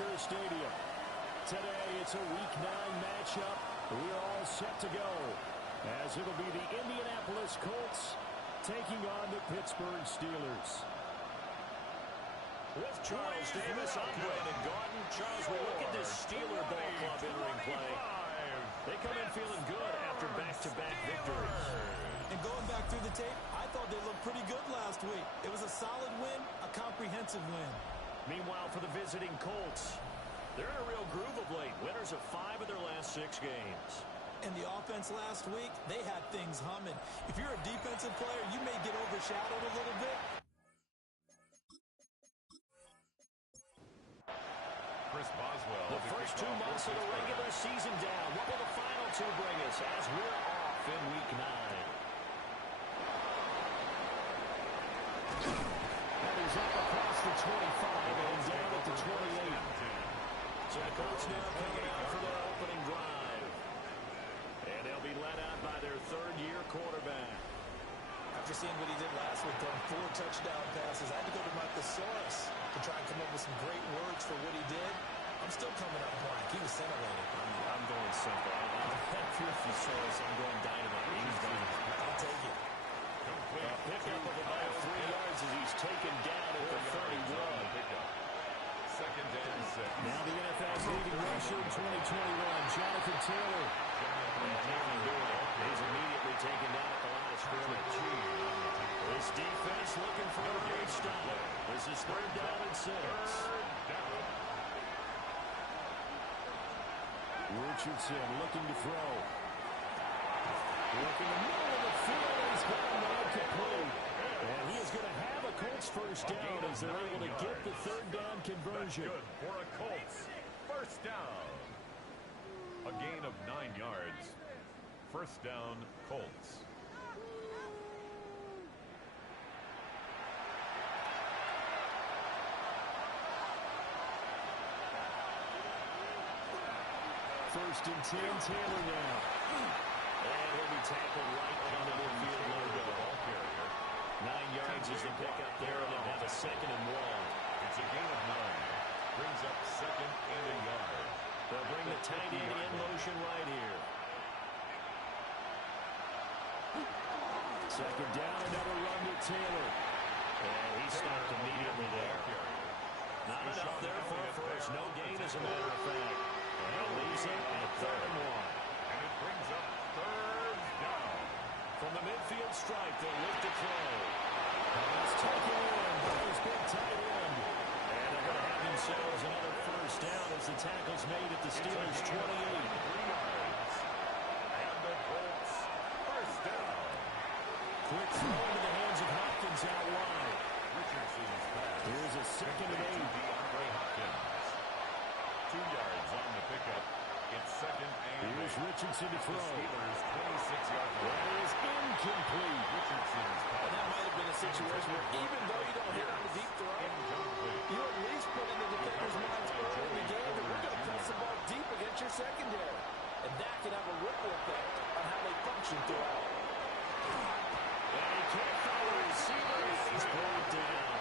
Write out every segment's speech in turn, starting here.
Acrisure Stadium. Today, it's a Week 9 matchup. We're all set to go, as it'll be the Indianapolis Colts taking on the Pittsburgh Steelers. With Charles Davis, I'm Brandon Gaudin. Charles, we look at this Steeler ball club entering play. They come in feeling good after back-to-back victories. And going back through the tape, I thought they looked pretty good last week. It was a solid win, a comprehensive win. Meanwhile, for the visiting Colts, they're in a real groove of late. Winners of 5 of their last 6 games. And the offense last week, they had things humming. If you're a defensive player, you may get overshadowed a little bit. The first 2 months of the regular season down. What will the final 2 bring us as we're off in Week 9? And he's up across the 25 and down at the 28. So the Colts now coming out for their opening drive. And they'll be led out by their third-year quarterback. After seeing what he did last week, throwing 4 touchdown passes, I had to go to my thesaurus to try and come up with some great words for what he did. I'm still coming up blank. He was scintillating. I'm going simple. If you're a thesaurus, I'm going dynamite. He was dynamite. I'll take it. A pickup of about 3 yards as he's taken down at the 31. Second and 6. Now the NFL's leading rusher in 2021, Jonathan Taylor. He's immediately taken down at the line of scrimmage. This defense looking for a great stop. This is 3rd down and 6. Richardson looking to throw. Working the middle of the field. He's got him incomplete. And he is going to have a Colts first down as they're able to get the 3rd down conversion. Good for a Colts. First down. A gain of 9 yards. First down, Colts. First and 10, Taylor now. And he'll be tackled right on the midfield logo. 9 yards is the pickup there, and they'll have a 2nd and 1. It's a gain of 9. Brings up 2nd and a yard. They'll bring the tight end in motion right here. 2nd down, another run to Taylor. And he stopped immediately there. Not enough there for a first. No gain, as a matter of fact. And it leaves him at 3rd and 1. And it brings up 3rd down. From the midfield stripe, they'll look to throw. Pass taken in by his big tight end. And they're going to have themselves another first down as the tackle's made at the Steelers' 28. 3 yards. And the Colts first down. Quick throw into the hands of Hopkins out wide. Richardson's pass. Here's a 2nd and 8. DeAndre Hopkins. 2 yards on the pickup. It's 2nd and 8. Here's Richardson to throw. Steelers 26-yard line. That is incomplete. Richardson's pass. And that might have been a situation where even though you don't hit on the deep throw, you at least put in the defender's minds early in the game that we're going to press the ball deep against your secondary. And that can have a ripple effect on how they function throughout. And he can't find the receiver. He's brought down.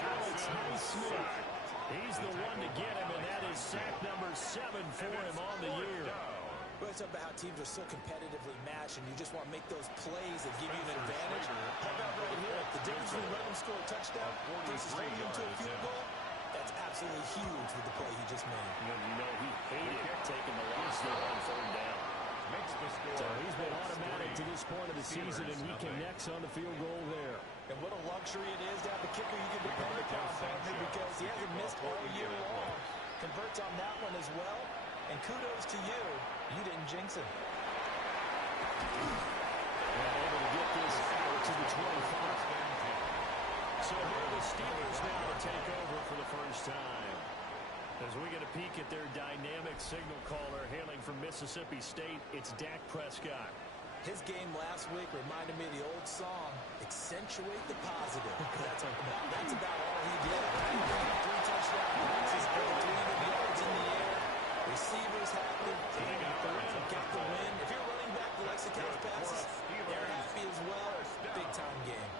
Alex Highsmith. He's the one to get him, and that is sack number 7 for him on the year. Well, it's about how teams are so competitively matched, and you just want to make those plays that give you an advantage. How about right here? The difference between letting them score a touchdown versus holding them to a field goal, that's absolutely huge with the play he just made. You know he hated taking the loss there on 3rd down. Makes the score. So he's been automatic to this point of the season, and he connects on the field goal there. And what a luxury it is to have a kicker you can depend upon, partner, because he hasn't missed all year long. Converts on that one as well, and kudos to you. You didn't jinx him. And able to get this out to the 25. So here are the Steelers now to take over for the first time. As we get a peek at their dynamic signal caller hailing from Mississippi State, it's Dak Prescott. His game last week reminded me of the old song, Accentuate the Positive. That's about all he did. 3 touchdown passes, over 300 yards in the air. Receivers happy. Got the win. If you're running back the Lexicon passes, they're happy as well. Big-time game.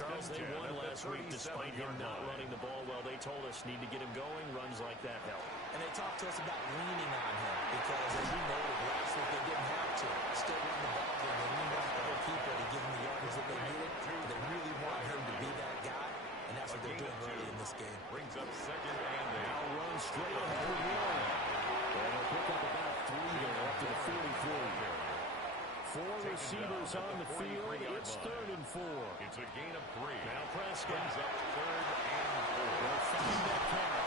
Charles, they won last week despite him not running the ball well. They told us need to get him going. Runs like that help. And they talked to us about leaning on him because, as you noted last week, they didn't have to. Still run the ball, and they leaned on other people to give them the yardage that they needed. But they really want him to be that guy, and that's what they're doing early in this game. Brings up second and now run straight ahead with one. And they'll pick up about 3 there up to the 43. 4 receivers on the field. It's 3rd and 4. It's a gain of 3. Now Prescott brings up 3rd and 4. They'll find Metcalf.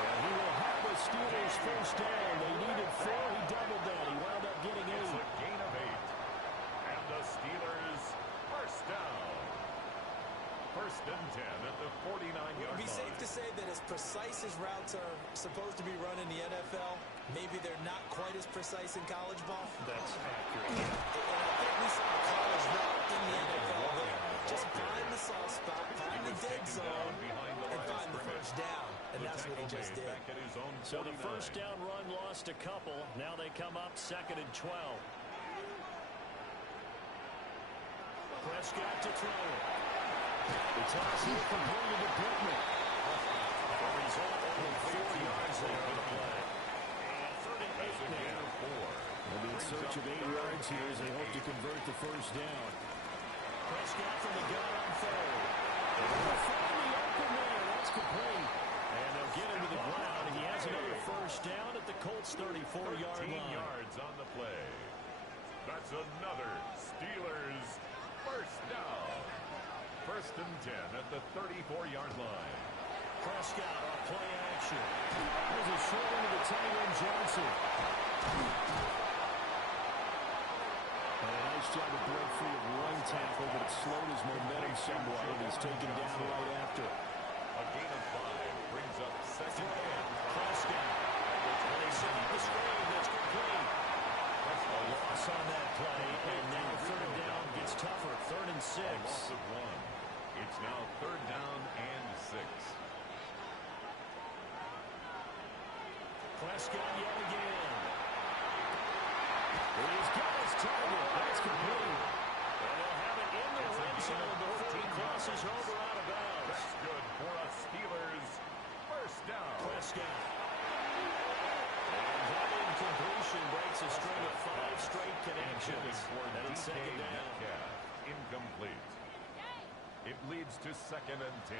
And he will have the Steelers first down. They needed 4. He doubled that. He wound up getting 8. It's a gain of 8. And the Steelers first down. 1st and 10 at the 49-yard line. It would be safe to say that as precise as routes are supposed to be run in the NFL, maybe they're not quite as precise in college ball. That's accurate. And I think we saw a college route in the NFL there. Just find the soft spot, find the dead zone, and find the first down. And that's what he just did. So the first down run lost a couple. Now they come up 2nd and 12. Prescott to throw. The toss here completed to Pittman. The result, only 4 yards there on the play. And 3rd and 8 now. They'll be in search of 8 yards here as they hope to convert the first down. Prescott from the gun on 3rd. And they'll find the open there. That's complete. And they'll get him to the ground. He has another first down at the Colts' 34-yard line. 13 yards on the play. That's another Steelers first down. 1st and 10 at the 34-yard line. Prescott on play action. There's a short one to the tight end, Johnson. And a nice job to break free of one tackle, but it slowed his momentum somewhat, and he's taken down right after. A gain of 5 brings up 2nd and Prescott. They set up the screen. That's complete. A loss on that play, and now 3rd down gets tougher. 3rd and 6. A loss of 1. It's now 3rd down and 6. Prescott yet again. He's got his target. That's complete. And they'll have it in the red zone before he crosses over out of bounds. That's good for a Steelers first down. Prescott. And that incompletion breaks a string of 5 straight connections. And it's 2nd down. Incomplete. It leads to 2nd and 10.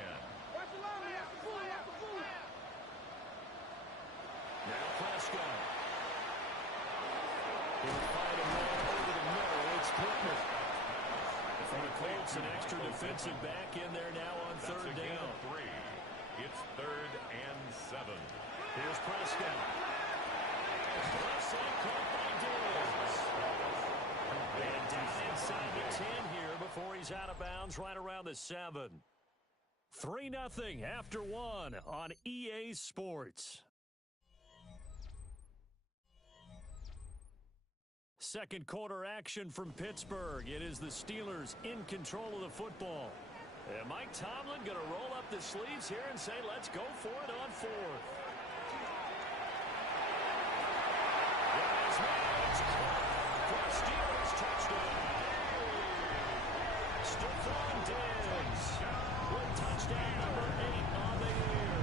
Now Prescott. He'll find a man over the middle. It's Pittman. For the Colts, an extra defensive back in there now on 3rd down. 3. It's 3rd and 7. Here's Prescott. Left side caught by Diggs. And down inside the 10 here before he's out of bounds right around the 7. 3-0 after 1 on EA Sports. Second quarter action from Pittsburgh. It is the Steelers in control of the football. And Mike Tomlin going to roll up the sleeves here and say, let's go for it on 4th. It's caught for a Steelers touchdown. Stephon Diggs with touchdown number 8 on the year.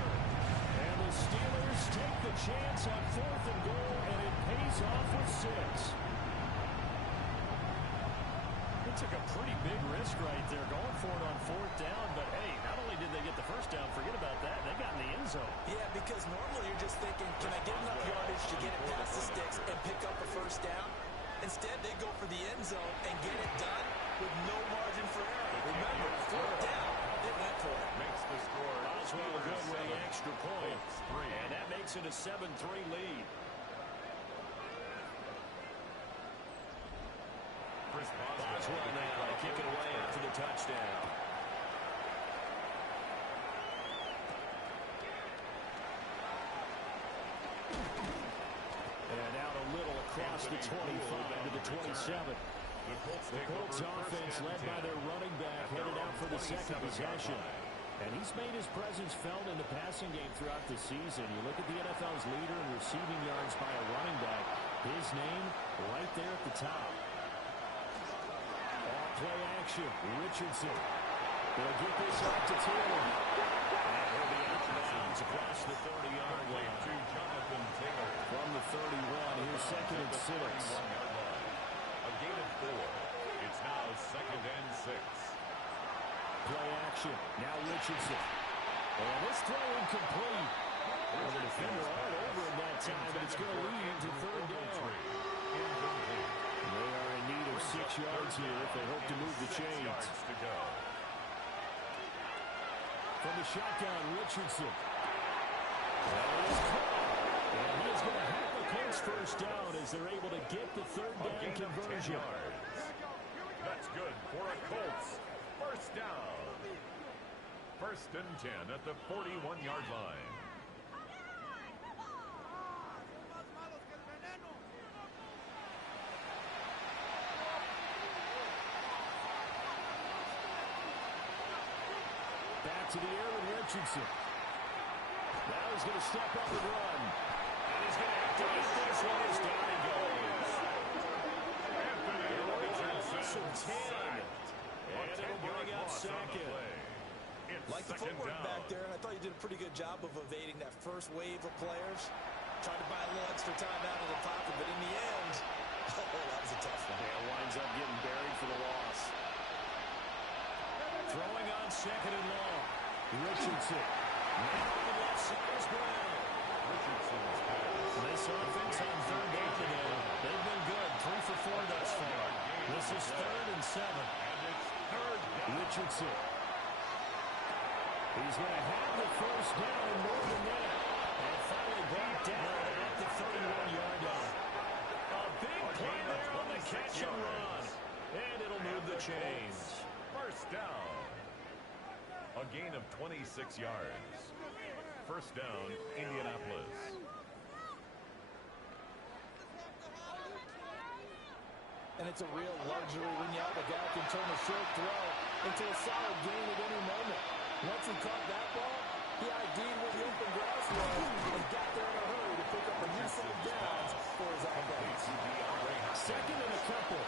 And the Steelers take the chance on 4th and goal, and it pays off with 6. They took a pretty big risk right there going for it on 4th down, but hey, not only did they get the first down, forget about that, they got in the end zone. Yeah, because normally you're just thinking, can I get enough yardage to get it past the sticks and pick up a first down? Instead, they go for the end zone and get it done with no margin for error. Remember, 4th down, they went for it. Makes the score. Oswell good with an extra point, and that makes it a 7-3 lead. Boswell now to kick it away after the touchdown. And out a little across the 25 to the 27. The Colts offense led by their running back headed out for the second possession. And he's made his presence felt in the passing game throughout the season. You look at the NFL's leader in receiving yards by a running back. His name right there at the top. All play action. Richardson. They'll get this off to Taylor. And he'll be out of bounds across the 30-yard line. To Jonathan Taylor. From the 31, here's 2nd and 6. A gain of 4. It's now 2nd and 6. Play action. Now Richardson. And this throw incomplete. Well, the defender all over him that time, but it's going to lead to 3rd down. They are in need of 6 yards here if they hope to move the chains. From the shotgun, Richardson. And he is going to have the Colts first down as they're able to get the 3rd down conversion. That's good for a Colts. First down. 1st and 10 at the 41-yard line. Back to the air with Richardson. Now he's going to step up and run. And he's going to have to get this one as down he goes. Richardson 10. And it'll bring up 2nd. Like the footwork back there, and I thought you did a pretty good job of evading that first wave of players. Tried to buy a little extra time out of the pocket, but in the end, that was a tough one. Yeah, winds up getting buried for the loss. Throwing on 2nd and long. Richardson. Now on the left side is Brown. Richardson's pass. This offense on 3rd down today. They've been good. 3 for 4 thus far. This is 3rd and 7. And it's 3rd down. Richardson. He's going to have the first down and more than that. And finally brought down at the 31-yard line. A big play there on the catch and run. And it'll move the chains. First down. A gain of 26 yards. First down, Indianapolis. And it's a real luxury when you have a guy who can turn a short throw into a solid gain at any moment. Once he caught that ball, he ID'd where the open grass was and got there in a hurry to pick up a new set of downs for his offense. 2nd and a couple.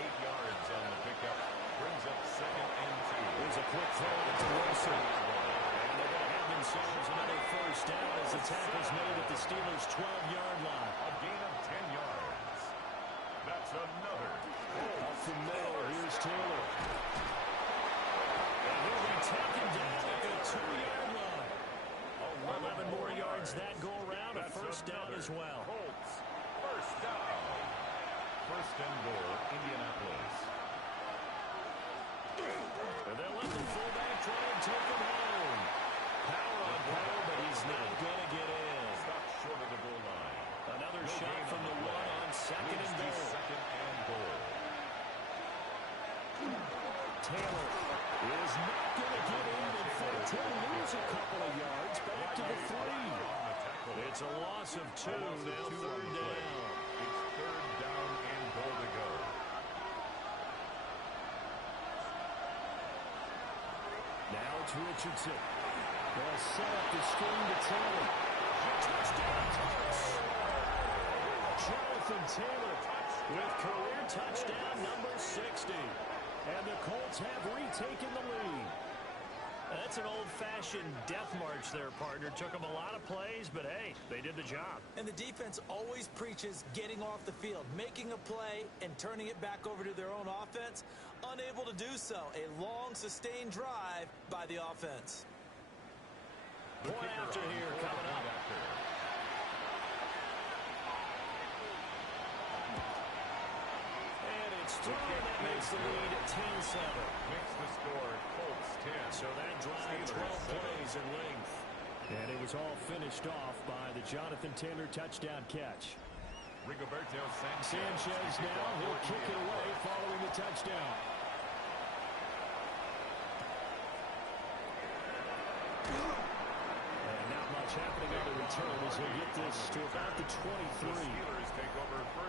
8 yards on the pickup. Brings up 2nd and 2. Here's a quick throw to Wilson. And they're going to have themselves another first down as the tackle's made at the Steelers' 12-yard line. A gain of 10 yards. That's another. Up the middle, here's Taylor. And he'll be taken down at the 2-yard line. 11 more yards that go around. A first down as well. Colts. First down. First and goal, Indianapolis. And they'll let the fullback try and take him home. Power on play, but he's not going to get in. Stop short of the goal line. Another shot from the 1 on 2nd and goal. Second and goal. Taylor is not going to get in. In fact, he'll lose a couple of yards back to the 3. It's a loss of 2. Now 3rd down. It's 3rd down and goal to go. Now it's Richardson. They'll set up the screen to Taylor. Touchdown, Colts! Jonathan Taylor with career touchdown number 60. And the Colts have retaken the lead. That's an old-fashioned death march there, partner. Took them a lot of plays, but hey, they did the job. And the defense always preaches getting off the field, making a play, and turning it back over to their own offense. Unable to do so. A long, sustained drive by the offense. Point after here coming up. And it's through, and that makes the lead at 10-7. Makes the score Colts 10. So that drive, 12 plays in length. And it was all finished off by the Jonathan Taylor touchdown catch. Rigoberto Sanchez now, he'll kick it away following the touchdown. And not much happening on the return as he'll get this to about the 23.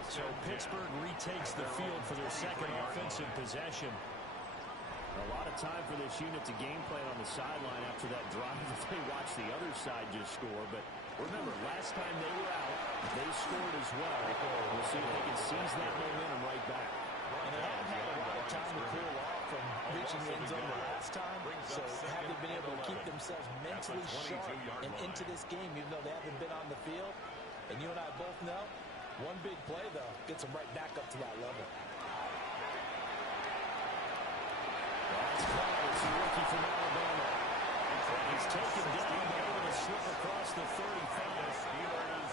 So Pittsburgh retakes the field for their second offensive possession. A lot of time for this unit to game plan on the sideline after that drive if they watch the other side just score. But remember, last time they were out, they scored as well. We'll see if they can seize that momentum right back. And they haven't had a lot of time to cool off. from reaching the end zone the last time, so have they been able to keep themselves mentally sharp and into this game, even though they haven't been on the field? And you and I both know, one big play, though, gets them right back up to that level. That's caught. It's a rookie from Alabama. He's taken down, but able to slip across the 35.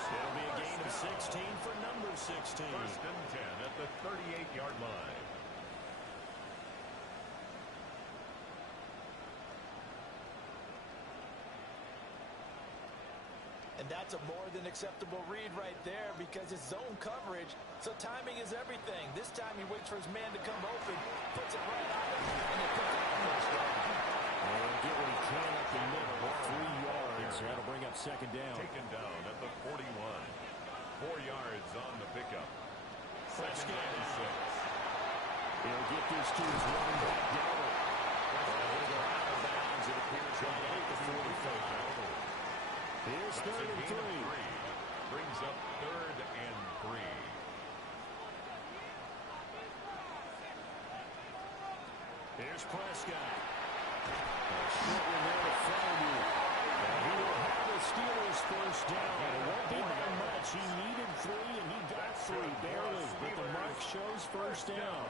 It'll be a gain of 16 for number 16. First and 10 at the 38-yard line. And that's a more than acceptable read right there because it's zone coverage, so timing is everything. This time he waits for his man to come open, puts it right on him, and it puts it on his line. And he'll get what he can up the middle with 3 yards. That'll bring up second down. Taken down at the 41. 4 yards on the pickup. Second and 6. He'll get this to his running back, Darrell. He'll go out of bounds. It appears right at the 45. Here's third and 3. Brings up third and 3. Here's Prescott. Short one there to Fairview. And he will have the Steelers first down. It won't be by much. He needed 3, and he got 3 barely. But the mark shows first down.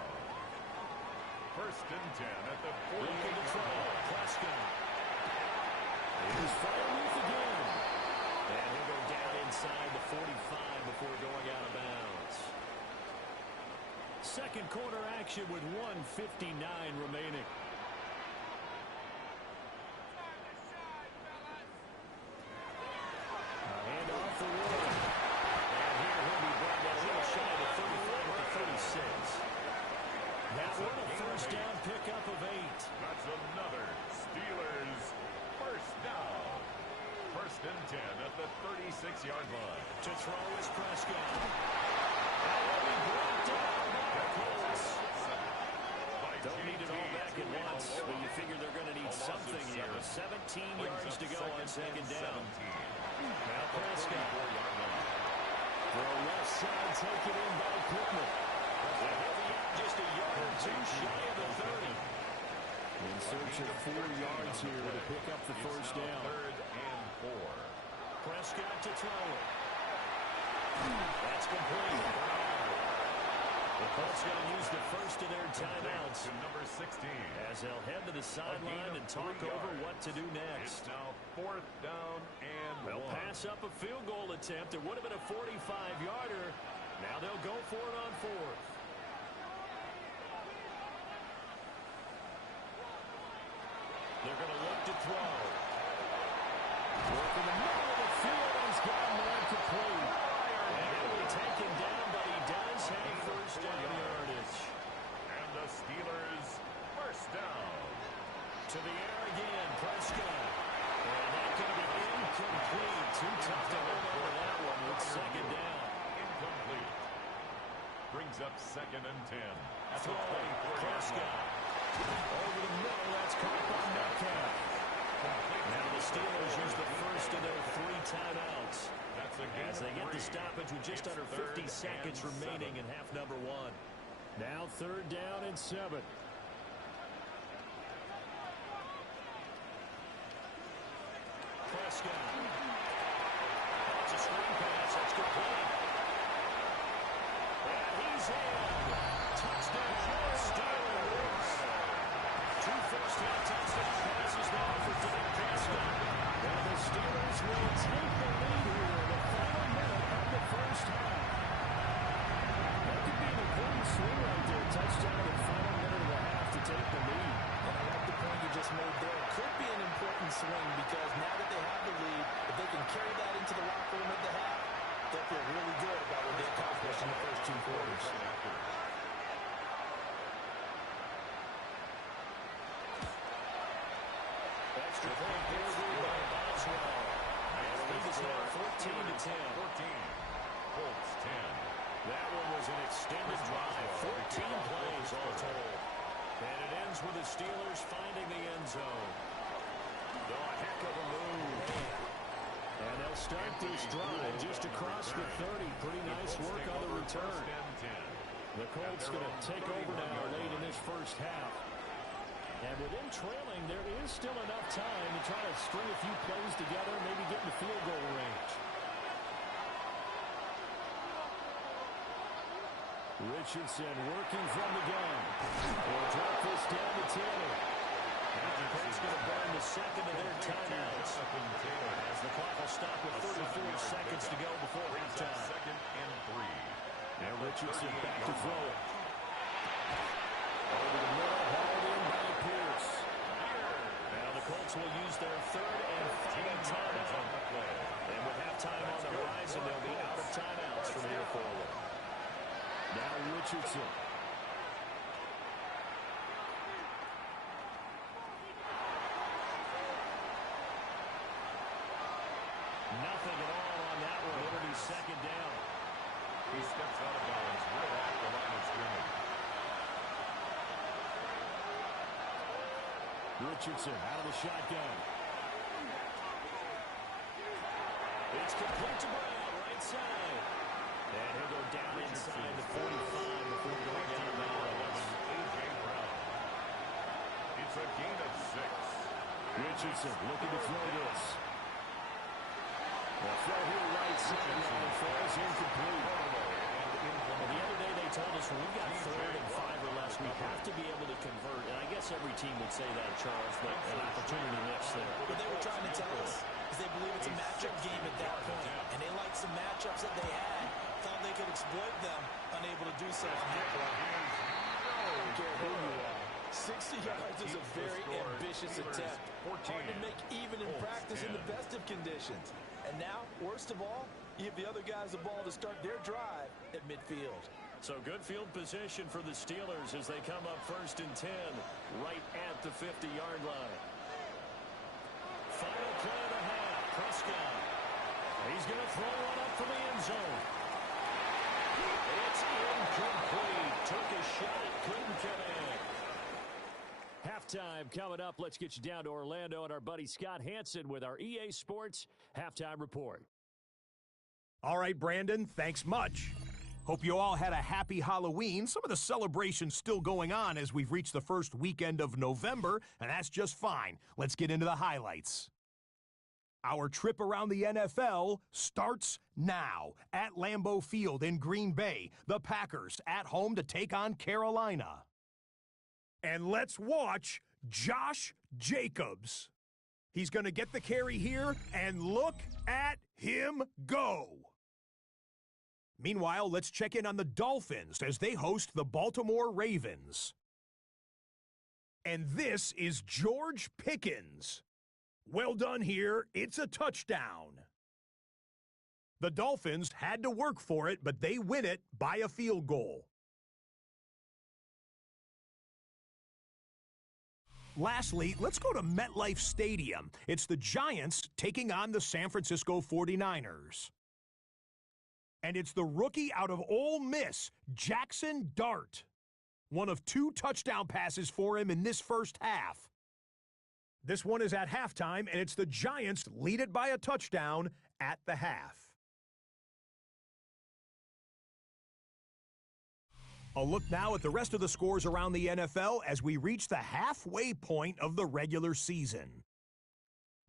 First and 10 at the 40. Looking to throw. Prescott. Here's Fairview again. And he'll go down inside the 45 before going out of bounds. Second quarter action with 1:59 remaining. Hand off the Wood. And here he'll be brought down a little shy of the 35 at the 36. That one a first down pickup of 8. That's another Steelers first down. First and 10 at the 36-yard line. To throw is Prescott. That will be brought down by Colts. Don't need it all back at once, but you figure they're going to need something here. 17 yards to go on second down. Now Prescott. For a left side, taken in by Pittman. He'll be out just a yard or 2 shy of the 30. In search of 4 yards here to pick up the first down. Third and 4. Prescott to throw it. That's complete. The Colts going to use the first of their timeouts To number 16. as they'll head to the sideline and talk over what to do next. It's now fourth down and They'll 1. pass up a field goal attempt. It would have been a 45-yarder. Now they'll go for it on 4th. They're going to look to throw. Work in the middle of the field. He's got him there complete. And he'll be taken down, but he does have first down yardage. And the Steelers first down. To the air again, Prescott. And that's going to be incomplete. Too tough to hold on to that one with second down. Incomplete. Brings up second and 10. That's a Throw. 24-yard Prescott. Over the middle, that's caught by Metcalf. Now the Steelers use the first of their 3 timeouts as they get the stoppage with just under 50 seconds remaining in half number 1. Now third down and 7. Prescott. That's a screen pass. That's complete. And he's in. Touchdown, Steelers. 2 first-down touchdown passes now for Dak Prescott. And the Steelers will take the lead here in the final minute of the first half. That could be an important swing right there. Touchdown in the final minute of the half to take the lead. And I like the point you just made there. It could be an important swing because now that they have the lead, if they can carry that into the locker room at the half, they'll feel really good about what they accomplished in the first 2 quarters. Extra point delivery by Boswell. And the lead is now 14-10. 14. Colts 10. That one was an extended drive. 14 plays all told. And it ends with the Steelers finding the end zone. Oh, a heck of a move. And they'll start this drive just across the 30. Pretty nice work on the return. The Colts going to take over now late in this first half. And with them trailing, there is still enough time to try to string a few plays together, maybe get in the field goal range. Richardson working from the gun. Will drop this down to Taylor. And the Colts going to burn the second of their timeouts as the clock will stop with 34 seconds to go before halftime. Second and 3. And Richardson back to throw it. Over the middle, hauled in by Pierce. Now the Colts will use their third and final timeout. And with halftime on the horizon, they'll be out of timeouts from here forward. Now Richardson. Nothing at all on that one. Liberty second down. He steps out of bounds right at the line of scrimmage. Richardson out of the shotgun. It's complete to Brown, right side. And he'll go down inside the 45 before going down to the 11. A.J. Brown. It's a gain of 6. Richardson looking to throw this. The throw here right sideline falls incomplete. The other day they told us when we got 3rd and 5 or less, we have to be able to convert. And I guess every team would say that, Charles, but an opportunity missed there. What they were trying to tell us is they believe it's a matchup game at that point. And they liked some matchups that they had, thought they could exploit them, unable to do so on that play. I don't care who you are. 60 yards is a very ambitious attempt. Hard to make even in practice in the best of conditions. And now, worst of all, you give the other guys the ball to start their drive at midfield. So good field position for the Steelers as they come up 1st and 10, right at the 50-yard line. Final play of the half, Prescott. He's going to throw one up for the end zone. It's incomplete. Took a shot, couldn't come in. Halftime coming up. Let's get you down to Orlando and our buddy Scott Hansen with our EA Sports Halftime Report. All right, Brandon, thanks much. Hope you all had a happy Halloween. Some of the celebrations still going on as we've reached the first weekend of November, and that's just fine. Let's get into the highlights. Our trip around the NFL starts now at Lambeau Field in Green Bay. The Packers at home to take on Carolina. And let's watch Josh Jacobs. He's going to get the carry here, and look at him go. Meanwhile, let's check in on the Dolphins as they host the Baltimore Ravens. And this is George Pickens. Well done here. It's a touchdown. The Dolphins had to work for it, but they win it by a field goal. Lastly, let's go to MetLife Stadium. It's the Giants taking on the San Francisco 49ers. And it's the rookie out of Ole Miss, Jackson Dart. One of 2 touchdown passes for him in this first half. This one is at halftime, and it's the Giants lead it by a touchdown at the half. A look now at the rest of the scores around the NFL as we reach the halfway point of the regular season.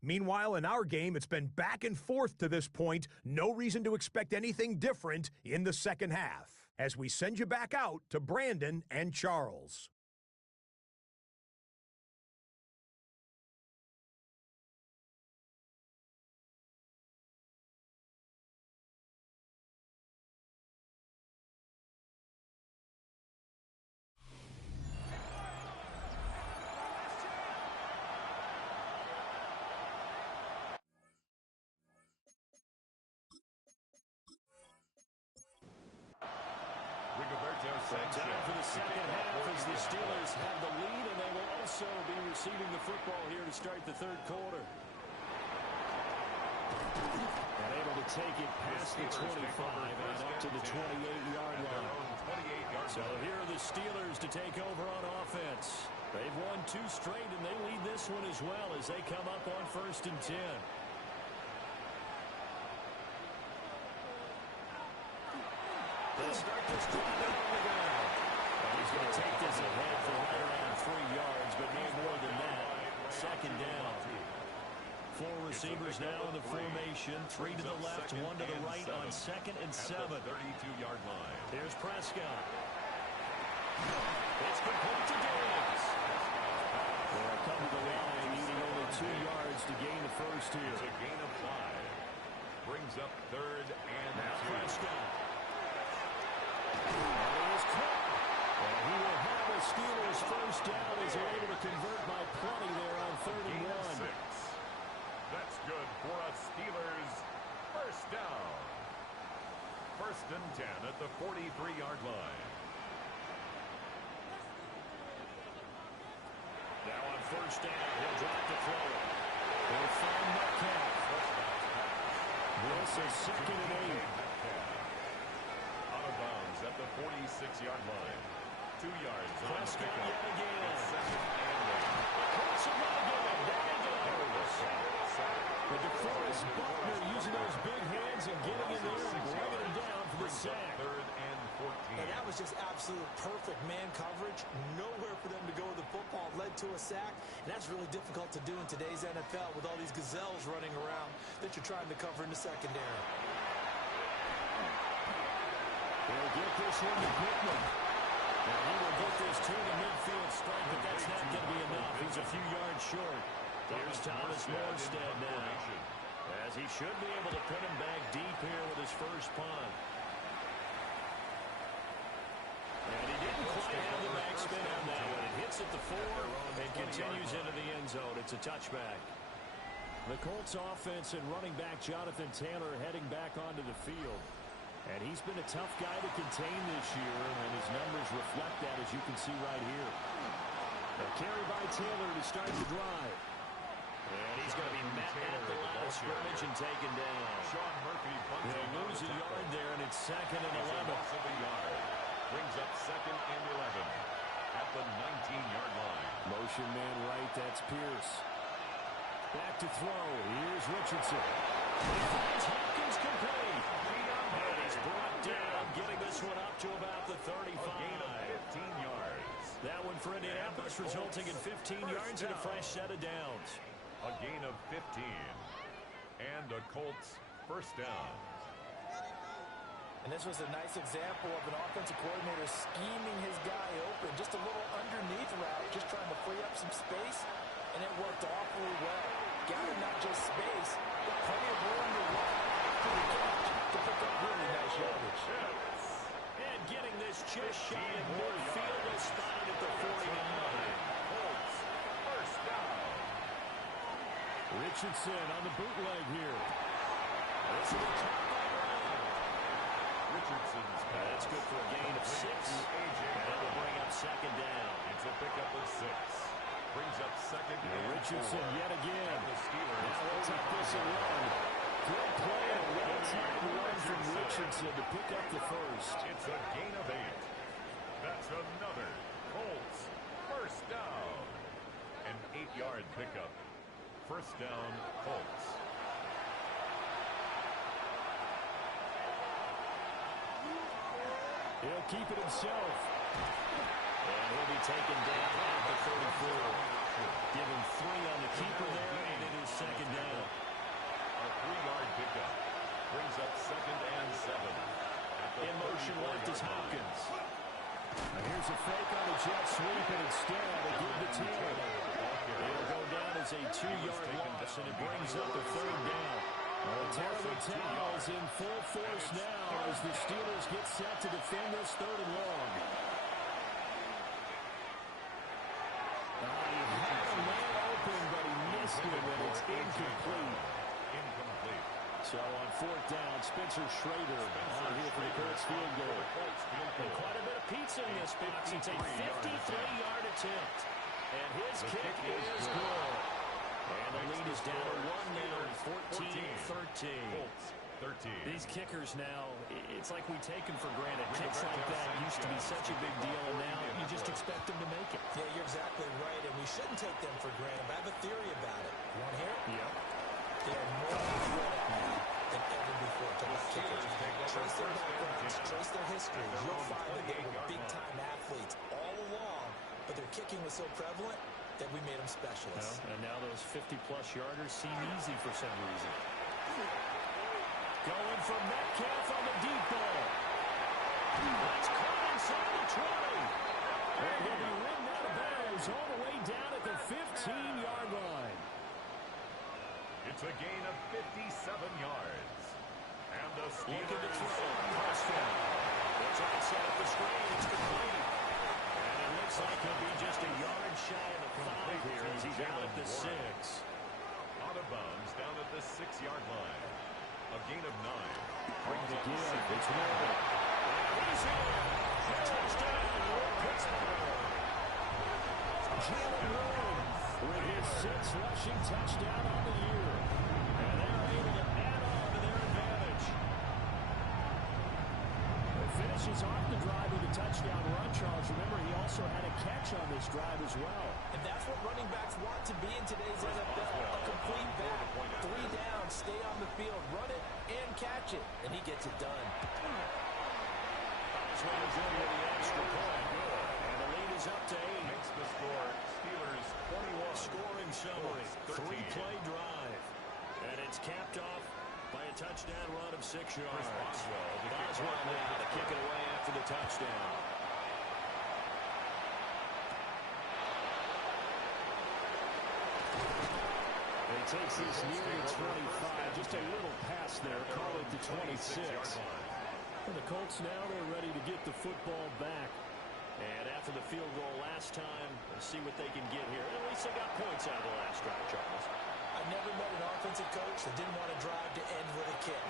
Meanwhile, in our game, it's been back and forth to this point. No reason to expect anything different in the second half as we send you back out to Brandon and Charles. Time for the second half as the Steelers have the lead, and they will also be receiving the football here to start the third quarter. And able to take it past the 25 and up to the 28-yard line. So here are the Steelers to take over on offense. They've won 2 straight, and they lead this one as well as they come up on 1st and 10. They'll start this drive out on the ground. And He's going to take this ahead for right around 3 yards, but no more than that. Second down. 4 receivers now in the formation. 3 to the left, 1 to the right on 2nd and 7. 32-yard line. Here's Prescott. It's complete to Diggs. They'll come to the line, needing only 2 yards to gain the first here. It's a gain of 5. Brings up 3rd and Now 2. Prescott. And he is caught. And he will have a Steelers first down as they're able to convert by plenty there on 3rd and 1. That's good for a Steelers first down. 1st and 10 at the 43-yard line. Now on first down, he'll drop to throw it. They'll find Metcalf. This is 2nd and 8. Out of bounds at the 46-yard line. 2 yards. Prescott yet again. Second and 8. The Colts have run again. There he goes. But DeForest Buckner using those big hands and getting in there and bringing him down for the sack. 3rd and 14. And that was just absolute perfect man coverage. Nowhere for them to go with the football. Led to a sack. And that's really difficult to do in today's NFL with all these gazelles running around that you're trying to cover in the secondary. They'll get this one to Pittman. And he will get this to the midfield strike, but that's not going to be enough. He's a few yards short. Here's Thomas Morstead now, as he should be able to put him back deep here with his first punt. And he didn't quite have the backspin on that one. It hits at the 4 and continues into the end zone. It's a touchback. The Colts offense and running back Jonathan Taylor heading back onto the field. And he's been a tough guy to contain this year, and his numbers reflect that, as you can see right here. A carry by Taylor to start the drive. And he's going to be met at the line of scrimmage and taken down. Sean Murphy They'll lose a yard there, and it's 2nd and 11. Brings up 2nd and 11 at the 19-yard line. Motion man right, that's Pierce. Back to throw. Here's Richardson. He finds Hopkins complete. And he's brought down, getting this one up to about the 35. A gain of 15 yards. That one for Indianapolis, resulting in 15 yards and a fresh set of downs. A gain of 15. And a Colts first down. And this was a nice example of an offensive coordinator scheming his guy open. Just a little underneath route, just trying to free up some space. And it worked awfully well. Got him not just space, but plenty of room to run after the catch to pick up really nice yardage. And getting this just shy of midfield is spotted at the 49. Colts first down. Richardson on the bootleg here. This is a top Richardson's pass. That's good for a gain of 6. And that'll bring up 2nd down. It's a pickup of 6. Brings up 2nd and Richardson 4. yet again. And the Steelers Now we'll take this and run. Good play and a well-timed run from Richardson to pick up the first. It's a gain of 8. That's another Colts first down. An 8-yard pickup. First down, Colts. He'll keep it himself. And he'll be taken down at the 34. Give him 3 on the keeper there, and it is 2nd down. A 3-yard pickup. Brings up 2nd and 7. In motion left is Hopkins. And here's a fake on a jet sweep, and instead they give the Taylor. It'll go down as a 2-yard loss, and it brings up a 3rd down. Terrible towels in full force now as the Steelers get set to defend this 3rd and long. He had a man open, but he missed it, and it's incomplete. So on 4th down, Spencer Schrader on here for the Colts field goal. And quite a bit of pizza in this box. It's a 53-yard attempt. And his kick is good. And the lead is down to 1 now, 14-13. These kickers now, it's like we take them for granted. Kicks like that used to be such a big deal, and now you just expect them to make it. Yeah, you're exactly right, and we shouldn't take them for granted. But I have a theory about it. You want to hear it? Yep. They are more athletic now than ever before. Trace their backgrounds, trace their histories. You'll find that they were big-time athletes kicking was so prevalent that we made them specialists. Well, and now those 50-plus yarders seem easy for some reason. Going for Metcalf on the deep ball. That's caught inside the 20. And he'll be ridden out of bounds all the way down at the 15-yard line. It's a gain of 57 yards. And the Steelers... Looking to throw. Touchdown. They're trying to set up the screen. It's complete. And it looks like he'll be just a yard shy of the 5 here as he's out at the 6. Out of bounds down at the 6-yard line. A gain of 9. Brings it in. It's Moore. He's in. Touchdown. Pittsburgh. Jalen Moore with his 6th rushing touchdown on the year. And they're able to add on to their advantage. It finishes off the drive with a touchdown run, Charles. Remember, he also had a catch on this drive as well. And that's what running backs want to be in today's NFL. A complete back. 3 down, stay on the field, run it, and catch it. And he gets it done. Osweiler's in with the extra point. And the lead is up to 8. Makes the score Steelers 21. Scoring summary. 3-play drive. And it's capped off by a touchdown run of 6 yards. Boswell now to kick it away after the touchdown. He takes this near the 25. Just a little pass there. Call it the 26. And the Colts now, they're ready to get the football back. And after the field goal last time, let's see what they can get here. At least they got points out of the last drive, Charles. I never met an offensive coach that didn't want to drive to end with a kick.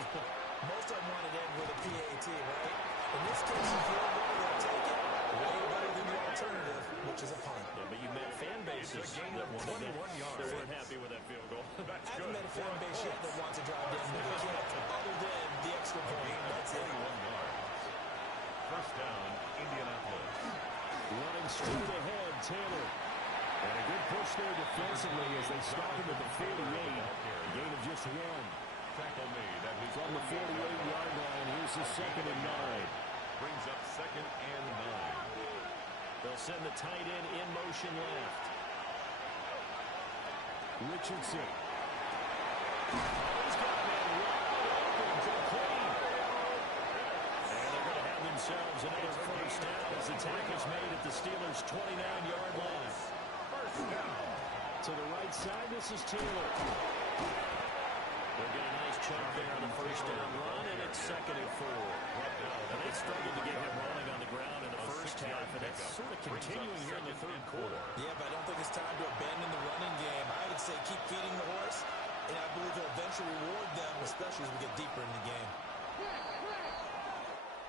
Most of them wanted to end with a PAT, right? In this case, the field goal, they'll take it. Way better than the alternative, which is a punt. Yeah, but you met fan bases that wanted they weren't happy with that field goal. I haven't met a fan base yet that wants to drive to end with a kick, other than the extra point. That's it. 41 yards. First down, Indianapolis. Running straight ahead, Taylor. And a good push there defensively as they stop him at the 48. A gain of just 1. Tackle made at his From the 48-yard line, here's the 2nd and 9. Brings up 2nd and 9. They'll send the tight end in motion left. Richardson. He's got him wide open, complete. And they're going to have themselves another first down as the tackle's made at the Steelers' 29-yard line. First down. To the right side, this is Taylor. They'll get a nice chunk there on the first down run, and it's 2nd and 4. And they struggled to get him rolling on the ground in the first half, and it's sort of continuing here in the 3rd quarter. Yeah, but I don't think it's time to abandon the running game. I would say keep feeding the horse, and I believe he'll eventually reward them, especially as we get deeper in the game.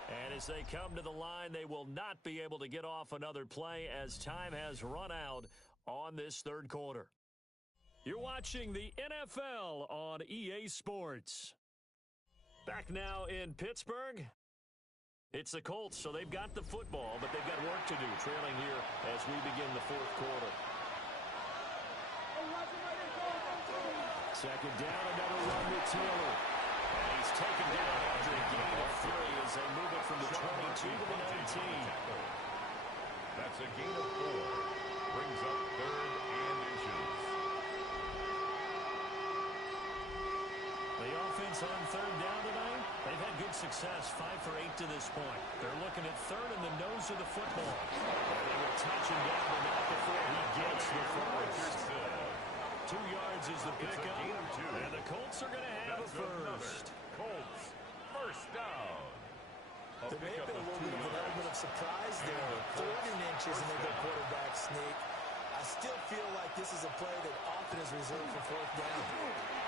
And as they come to the line, they will not be able to get off another play as time has run out on this 3rd quarter. You're watching the NFL on EA Sports. Back now in Pittsburgh. It's the Colts, so they've got the football, but they've got work to do, trailing here as we begin the 4th quarter. 2nd down, another run with Taylor. And he's taken down after a gain of 3 as they move it from the 22 to the 19. That's a gain of 4. Brings up 3rd and inches. The offense on 3rd down tonight, they've had good success, 5 for 8 to this point. They're looking at 3rd in the nose of the football. And they will touch him down the not before he gets the first. 2 yards is the pickup, and the Colts are going to have a first. Colts, first down. There may have been a little bit of an element of surprise there. 3rd and inches and they go quarterback sneak. I still feel like this is a play that often is reserved for 4th down.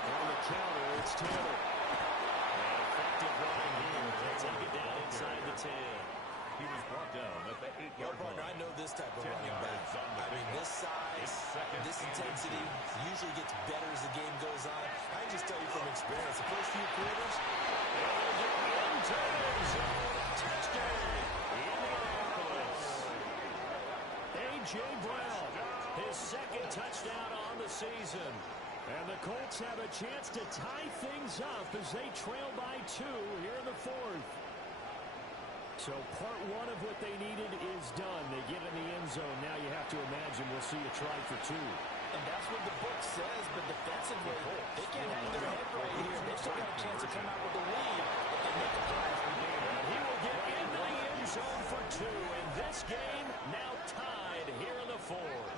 On the counter, it's Taylor. And effective running here. They'll take it down inside the 10. He was brought down at the 8-yard line. I know this type of running back. I mean, this size, this intensity usually gets better as the game goes on. I can just tell you from experience, the first few quarters, into the zone. Touchdown. Indianapolis. A.J. Brown, his 2nd touchdown on the season. And the Colts have a chance to tie things up as they trail by 2 here in the 4th. So part 1 of what they needed is done. They get in the end zone. Now you have to imagine yards, and we'll see a try for 2. And that's what the book says, but defensively, they can't hang their head right here. They've still got a chance to come out with a lead if they make a play. And he will get into the end zone for 2, and this game now tied here in the 4th.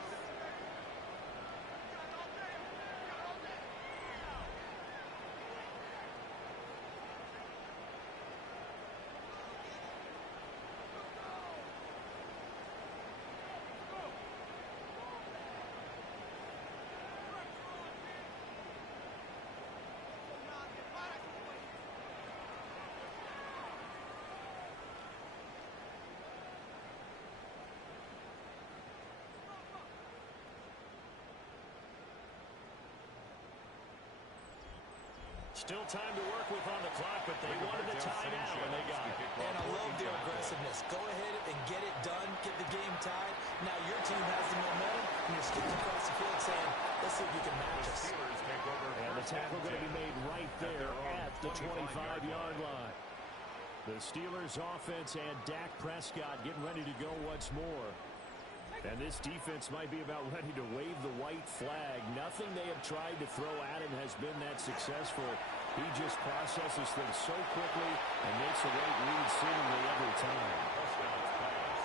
Still time to work with on the clock, but they wanted the tie now, and they got it. And I love their aggressiveness. Go ahead and get it done, get the game tied. Now your team has the momentum, and you're skipping across the field saying, let's see if you can match us. And the tackle going to be made right there at the 25-yard line. The Steelers offense and Dak Prescott getting ready to go once more. And this defense might be about ready to wave the white flag. Nothing they have tried to throw at him has been that successful. He just processes things so quickly and makes a right read seemingly every time.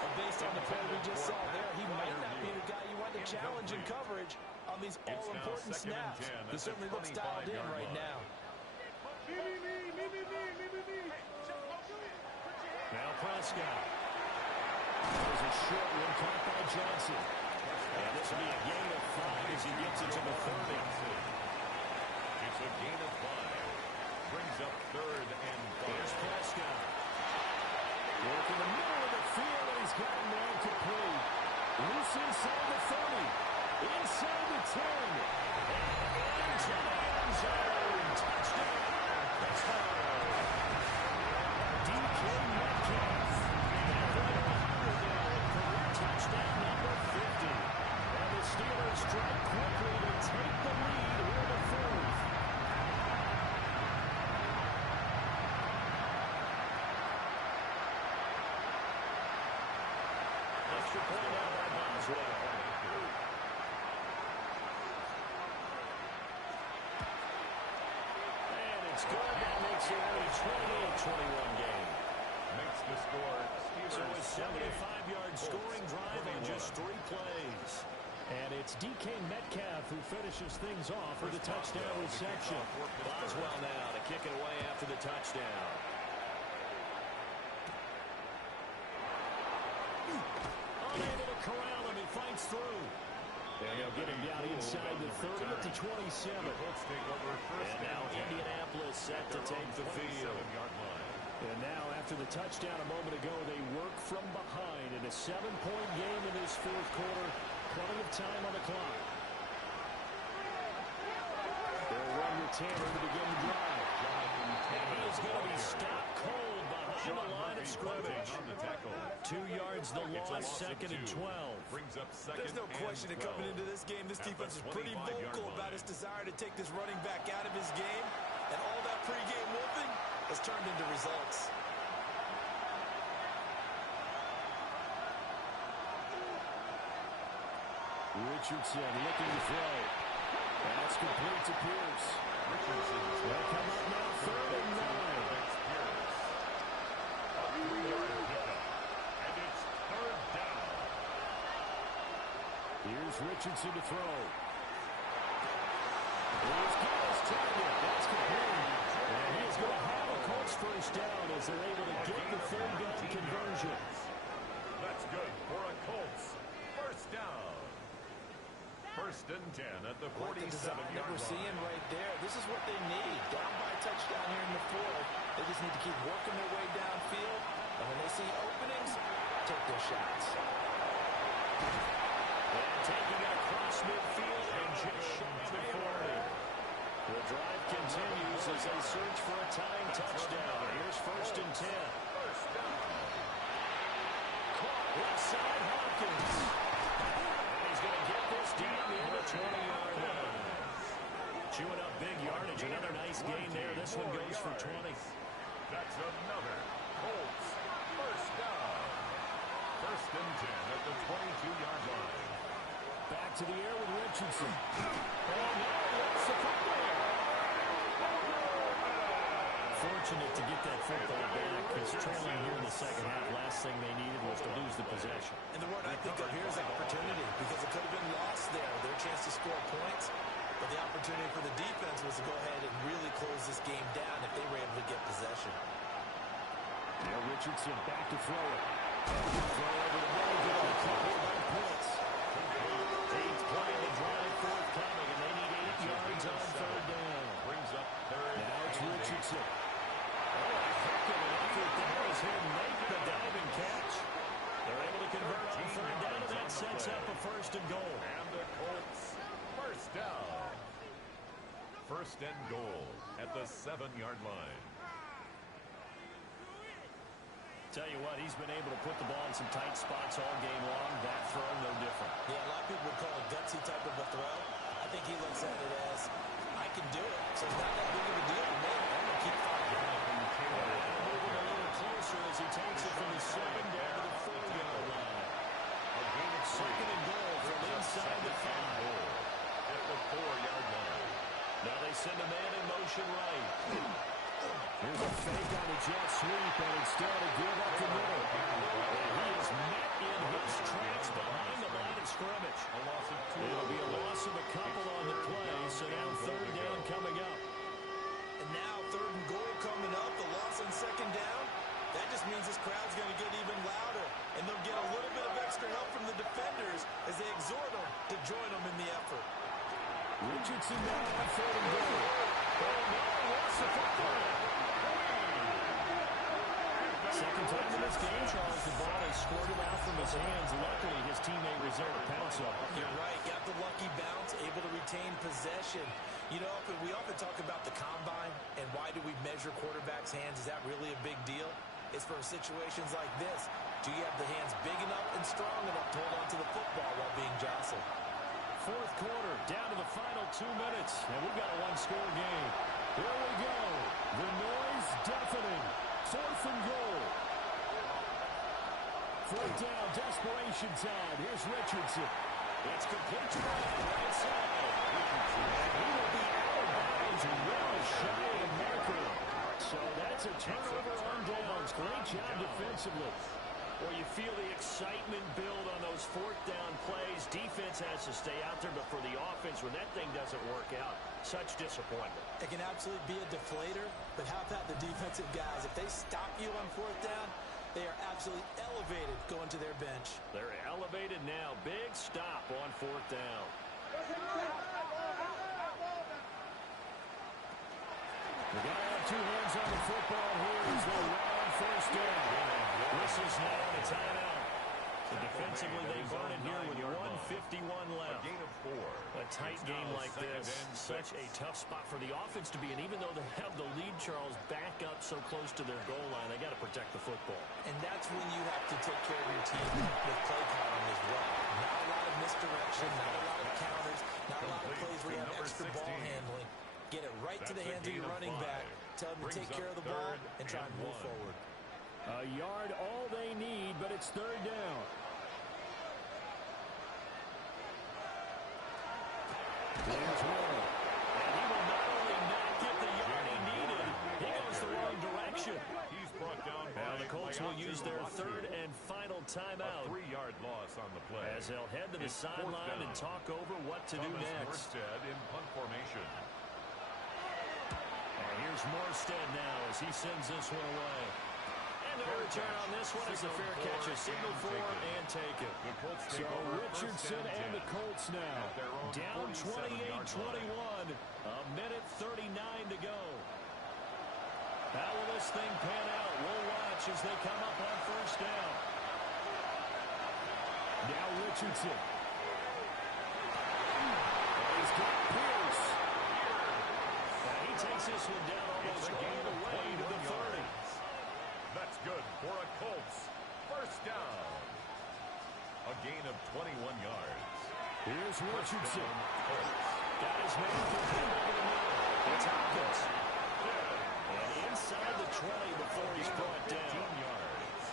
Well, based on the play we just saw there, he might not be the guy you want to challenge in coverage on these all-important snaps. He certainly looks dialed in right now. Now Prescott. There's a short one caught by Johnson. And this will be a gain of 5 as he gets it to the 30. It's a gain of 5. Brings up 3rd and 5. Here's Prescott. Work in the middle of the field, and he's got him now complete. Loose inside the 30. Inside the 10. And into the end zone. Touchdown. DK Metcalf. Touchdown number 50. And the Steelers strike quickly to take the lead here in the 4th. Extra point out by Boswell. And it's good. That makes it a 28-21 game. Makes the score. So a 75-yard scoring drive on just 3 plays. And it's DK Metcalf who finishes things off with a touchdown reception. Boswell now to kick it away after the touchdown. Unable to corral him. He fights through. And they'll get him down inside the 30 to 27. And now Indianapolis set to take the field. And now, after the touchdown a moment ago, they work from behind in a 7-point game in this 4th quarter. Plenty of time on the clock. They'll run with Tanner to begin the drive. And he is going to be stopped cold behind the line of scrimmage. 2 yards the loss, 2nd and 12. There's no question that coming into this game, this defense is pretty vocal about its desire to take this running back out of his game. And all that pregame whooping has turned into results. Richardson looking to throw. That's complete to Pierce. They'll come up now 3rd and 9. And it's 3rd down. Here's Richardson to throw. He's got his target. That's complete. And he's going to have a Colts first down as they're able to get the 3rd down conversion. That's good for a Colts first down. 1st and 10 at the 47-yard that we're line. seeing right there. This is what they need. Down by a touchdown here in the 4th. They just need to keep working their way downfield. And when they see openings, take their shots. And taking it across midfield and just shy of the 40. The drive continues as they search for a tying touchdown. Here's 1st and 10. Caught left side Hopkins. And he's going to get this down near the 20-yard line. Chewing up big yardage. Another nice gain there. This one goes for 20. That's another Colts first down. 1st and 10 at the 22-yard line. back to the air with Richardson. Oh, no, that's the football. Fortunate to get that football back. He's trailing here in the second half. Last thing they needed was to lose the possession. And the word I think of here is opportunity, because it could have been lost there. Their chance to score points. But the opportunity for the defense was to go ahead and really close this game down if they were able to get possession. Now Richardson back to throw it. Throw over the middle, get on the couple by Pitts. 8th play of the drive, forthcoming, and they need 8 yards on third down. Brings up third. Now it's Richardson. Oh, a heck of an effort there as he'll make the diving catch. They're able to convert on third down, and that sets up a 1st and goal. And the Colts, first down. 1st and goal at the 7-yard line. Tell you what, he's been able to put the ball in some tight spots all game long. That throw, no different. Yeah, a lot of people would call it a gutsy type of a throw. I think he looks at it as, I can do it, so it's not that big of a deal to me. I'm going to keep firing. Moving a little closer as he takes it from the 7 down to the 4-yard line. A gain of 2nd and goal from inside the 5. At the 4-yard line. Now they send a man in motion right. Here's a fake on the jet sweep, and instead a give up the middle. And he is met in his tracks behind the line of scrimmage. It'll be a loss of a couple on the play, so now 3rd down coming up. And now 3rd and goal coming up, the loss on 2nd down. That just means this crowd's going to get even louder, and they'll get a little bit of extra help from the defenders as they exhort them to join them in the effort. Richardson now on 3rd and goal. Oh, no, lost the football. Second time in this game, Charles, the ball is squirted out from his hands. Luckily, his teammate was there to pounce on it. You're right. Got the lucky bounce, able to retain possession. You know, we often talk about the combine and why do we measure quarterbacks' hands. Is that really a big deal? It's for situations like this. Do you have the hands big enough and strong enough to hold on to the football while being jostled? 4th quarter, down to the final 2 minutes, and we've got a one-score game. Here we go. The noise deafening. 4th and goal. 4th down, desperation time. Here's Richardson. It's complete to the right side. And he will be out of bounds well shy of the marker. So that's a turnover on downs. Great job defensively. Well, you feel the excitement build on those 4th down plays. Defense has to stay out there, but for the offense, when that thing doesn't work out, such disappointment. It can absolutely be a deflator, but how about the defensive guys? If they stop you on 4th down, they are absolutely elevated going to their bench. They're elevated now. Big stop on 4th down. We're going to have 2 hands on the football here as they run 1st down. Whistles now and a timeout. So defensively, they burn it here with 1:51 left. A gain of 4. A tight game like this, such a tough spot for the offense to be in. Even though they have the lead, Charles, back up so close to their goal line, they got to protect the football. And that's when you have to take care of your team with play calling as well. Not a lot of misdirection, not a lot of counters, not a lot of plays where you have extra ball handling. Get it right to the hands of your running back. Tell them to take care of the ball and try and move forward. A yard, all they need, but it's 3rd down. Here's Warner. And he will not only not get the yard he needed, he goes the wrong direction. He's brought down by Now the Colts will use their 3rd and final timeout. A 3-yard loss on the play. As they'll head to the sideline and talk over what to do next. Morstead in punt formation. And here's Morstead now as he sends this one away. And the return on this one is a fair catch, a signal for and take it. So Richardson and the Colts now down 28-21, a minute 39 to go. How will this thing pan out? We'll watch as they come up on 1st down. Now Richardson. He's got Pierce. And he takes this one down almost all the way to the 30. That's good for a Colts 1st down. A gain of 21 yards. Here's Richardson. Got his man complete over the middle. It's Hopkins. And inside the 20 before he's brought down. 15 yards.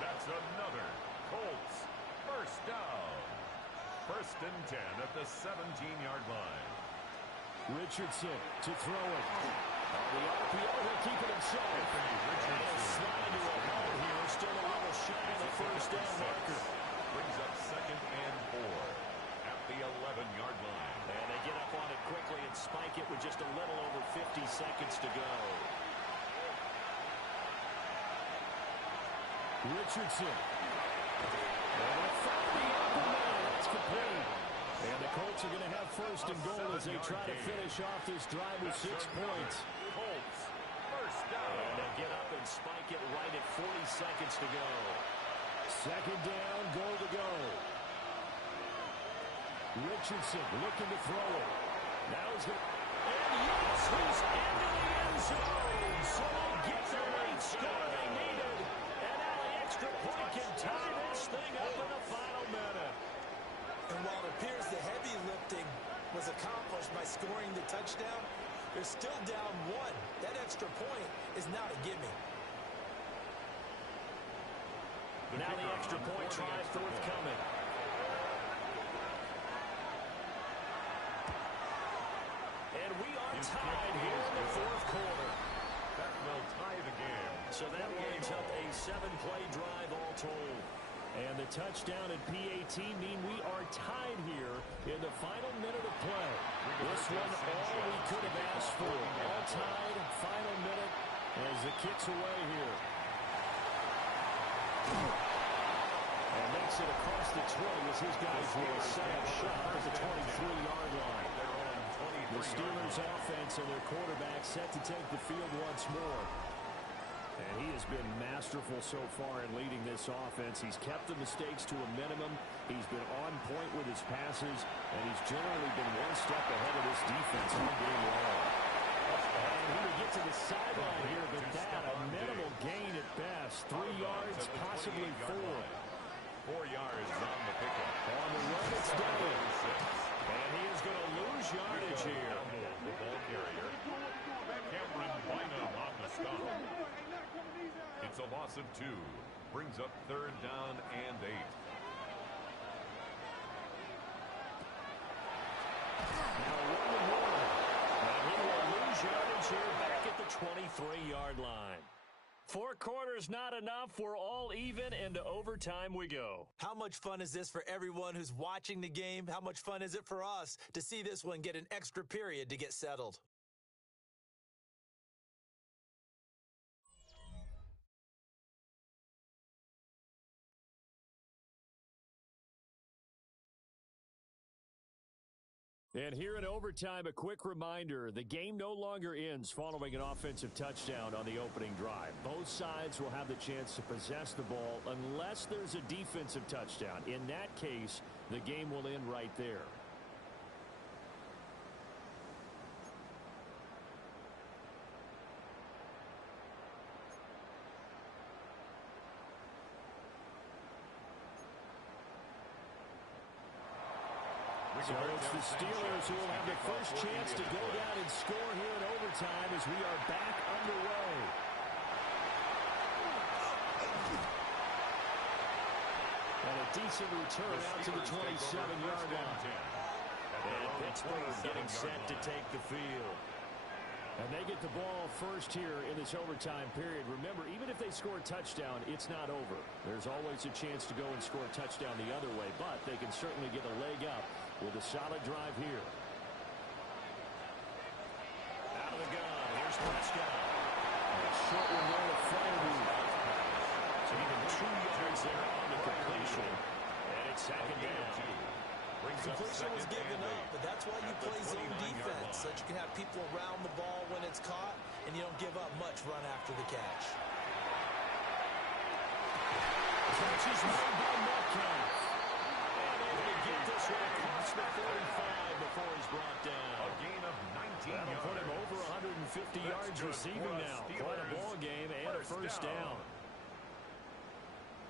That's another Colts 1st down. 1st First and 10 at the 17-yard line. Richardson to throw it. On the RPO, he'll keep it himself. He'll slide to a hole here. Still a little shy of the first down marker. Brings up 2nd and 4 at the 11-yard line. And they get up on it quickly and spike it with just a little over 50 seconds to go. Richardson. And found the open man. That's complete. And the Colts are going to have first and goal as they try to finish off this drive with 6 points. Colts, first down. And they'll get up and spike it right at 40 seconds to go. Second down, goal to go. Richardson looking to throw it. Now he's going to... And yes, he's into the end zone. So they get the late score they needed. And now the extra point can tie this thing up in the final minute. And while it appears the heavy lifting was accomplished by scoring the touchdown, they're still down 1. That extra point is not a gimme. Now the extra point try forthcoming. And we are tied here in the 4th quarter. That will tie the game. So that lines up a 7-play drive all told. And the touchdown and PAT mean we are tied here in the final minute of play. This one all we could have asked for. All tied, final minute as it kicks away here. And makes it across the 20 as his guys will set up shop at the 23-yard line. The Steelers offense and their quarterback set to take the field once more. And he has been masterful so far in leading this offense. He's kept the mistakes to a minimum. He's been on point with his passes, and he's generally been one step ahead of this defense all game long. And he would get to the sideline here, but that a minimal gain at best. 3 yards, possibly 4. 4 yards on the pickup. On the run, it's Dillon. And he is going to lose yardage here. The ball carrier. Cameron Bynum on the stop. It's a loss of 2. Brings up 3rd down and 8. Now 1-1. And he will lose yardage here back at the 23-yard line. 4 quarters not enough. We're all even. Into overtime we go. How much fun is this for everyone who's watching the game? How much fun is it for us to see this one get an extra period to get settled? And here in overtime, a quick reminder, the game no longer ends following an offensive touchdown on the opening drive. Both sides will have the chance to possess the ball unless there's a defensive touchdown. In that case, the game will end right there. So it's the Steelers who will have the first chance to go down and score here in overtime as we are back underway. And a decent return out to the 27-yard line. And Pittsburgh getting set to take the field. And they get the ball first here in this overtime period. Remember, even if they score a touchdown, it's not over. There's always a chance to go and score a touchdown the other way, but they can certainly get a leg up with a solid drive here. Out of the gun, here's Prescott. And a short one there to Flannery. So even 2 yards there on the completion. And it's second down. Completion was given up, but that's why you play zone defense, so that you can have people around the ball when it's caught, and you don't give up much run after the catch. Catch is made by Metcalf. And able to get this one across the 45 before he's brought down. A gain of 19 That'll yards. put him over 150 yards receiving now. Quite a ball game and a first down.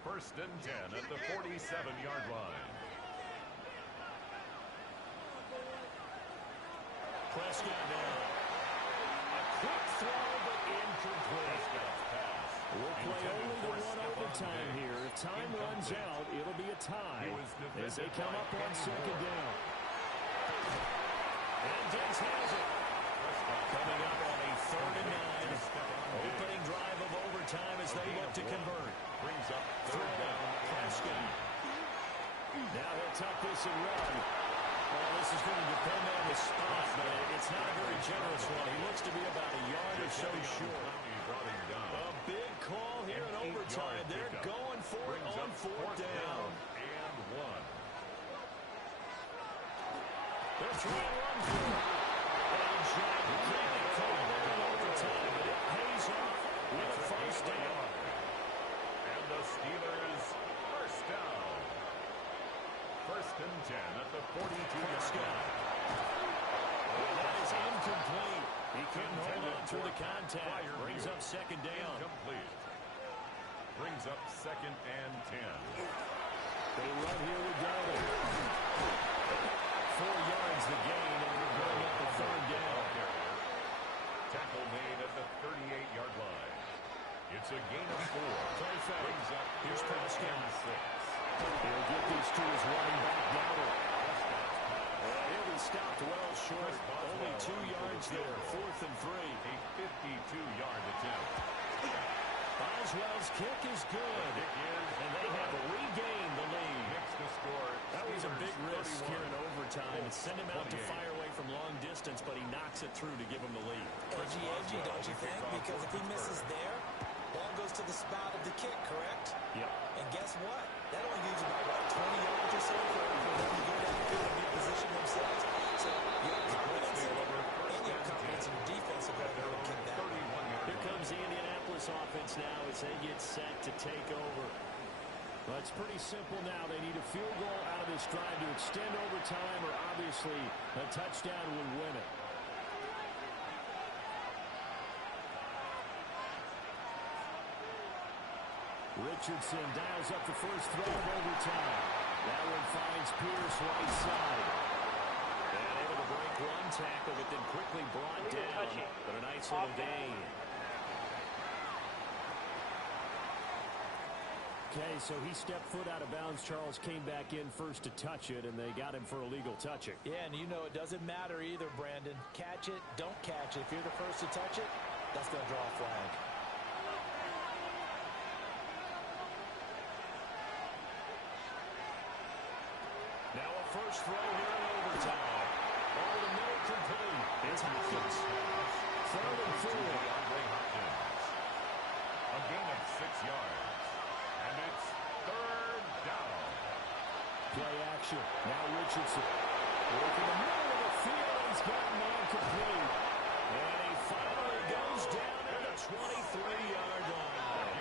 First and 10 at the 47-yard line. Prescott down. A quick throw, but incomplete. Prescott's pass We'll play only the one overtime here. If time runs out, it'll be a tie as they come up on second down. And Diggs has it. Coming up on a 3rd and 9. Opening drive of overtime as they look to convert. Brings up 3rd down. Prescott. Now he'll tuck this and run. Well, this is going to depend on the spot, but it's not a very generous one. He looks to be about a yard or so short. A big call here in overtime. They're going for it on 4th down. And 1. They're trying to run for it. A gigantic call there in overtime, but it pays off with a 1st down. And the Steelers 1st down. 1st and 10 at the 42-yard line. Well, that is incomplete. He couldn't hold on through the contact. Brings up 2nd down. Incomplete. Brings up 2nd and 10. They run here with Darnold. 4 yards the gain, and we're going up the 3rd down. Tackle made at the 38-yard line. It's a gain of 4. Play fake. Brings up Here's Prescott. 6. He'll get these to his running back, Darnold. He'll be stopped well short. Only 2 yards there. 4th and 3. A 52-yard attempt. Boswell's kick is good. And they have regained the lead. That was a big risk here in overtime. It sent him out to fire away from long distance, but he knocks it through to give him the lead. Edgy, don't you think? Because if he misses there, ball goes to the spot of the kick, correct? Yep. And guess what? That only leaves about, 20 yards or so for them to go downfield and reposition themselves. So you have confidence in it, and you have confidence in your defense to go ahead and kick that. Here comes the Indianapolis offense now as they get set to take over. Well, it's pretty simple now. They need a field goal out of this drive to extend overtime, or obviously a touchdown would win it. Richardson dials up the first throw of overtime. That one finds Pierce right side. And able to break one tackle, but then quickly brought down. But a nice little gain. Okay, so he stepped foot out of bounds. Charles came back in first to touch it, and they got him for illegal touching. Yeah, and you know it doesn't matter either, Brandon. Catch it, don't catch it. If you're the first to touch it, that's going to draw a flag. Now a first throw here in overtime. Over the middle complete. It's Hopkins. 3rd and 4. A gain of 6 yards. And it's 3rd down. Play action. Now Richardson. Working the middle of the field. He's got a man complete. And he finally goes down at the 23-yard line.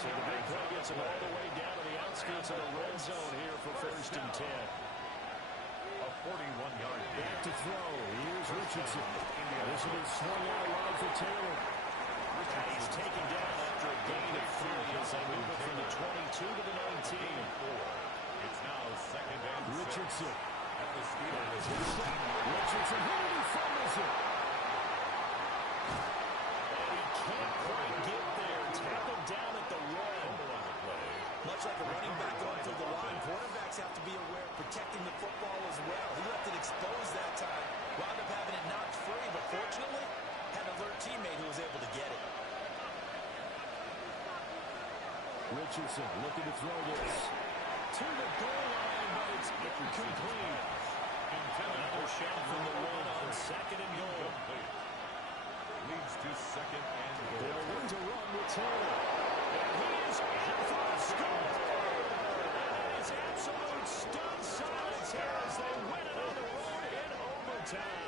So the big play gets him all the way down to the outskirts of the red zone here for 1st and 10. A 41-yard Back to throw. Here's Richardson. This will be swung out wide for Taylor. And he's taken down after a gain of 3 as they move it from the 22 to the 19. It's now 2nd and 6. Richardson. At the Steelers. Richardson, who did he fumbles it? And he can't quite get there. Tackled down at the 1. Much like a running back going through the line, quarterbacks have to be aware of protecting the football as well. He left it exposed that time. Wound up having it knocked free, but fortunately, had an alert teammate who was able to get it. Richardson looking to throw this to the goal line, but it's incomplete. Another shot from the 1 on 2nd and goal. Leads to 2nd and goal. They'll look to run with Taylor. And he is in for a score. That is absolute stunned silence here as they win it on the road in overtime.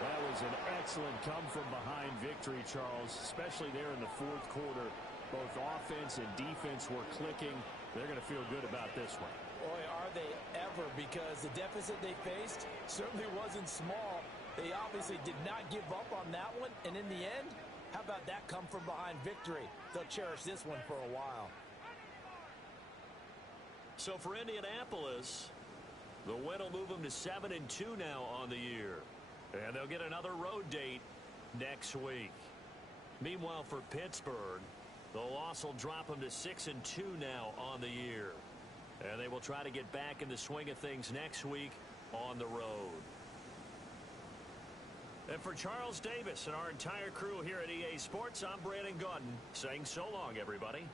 That was an excellent come-from-behind victory, Charles, especially there in the 4th quarter. Both offense and defense were clicking. They're going to feel good about this one. Boy, are they ever, because the deficit they faced certainly wasn't small. They obviously did not give up on that one, and in the end, how about that come-from-behind victory? They'll cherish this one for a while. So for Indianapolis, The win will move them to 7-2 now on the year. And they'll get another road date next week. Meanwhile, for Pittsburgh, the loss will drop them to 6-2 now on the year. And they will try to get back in the swing of things next week on the road. And for Charles Davis and our entire crew here at EA Sports, I'm Brandon Gaudin saying so long, everybody.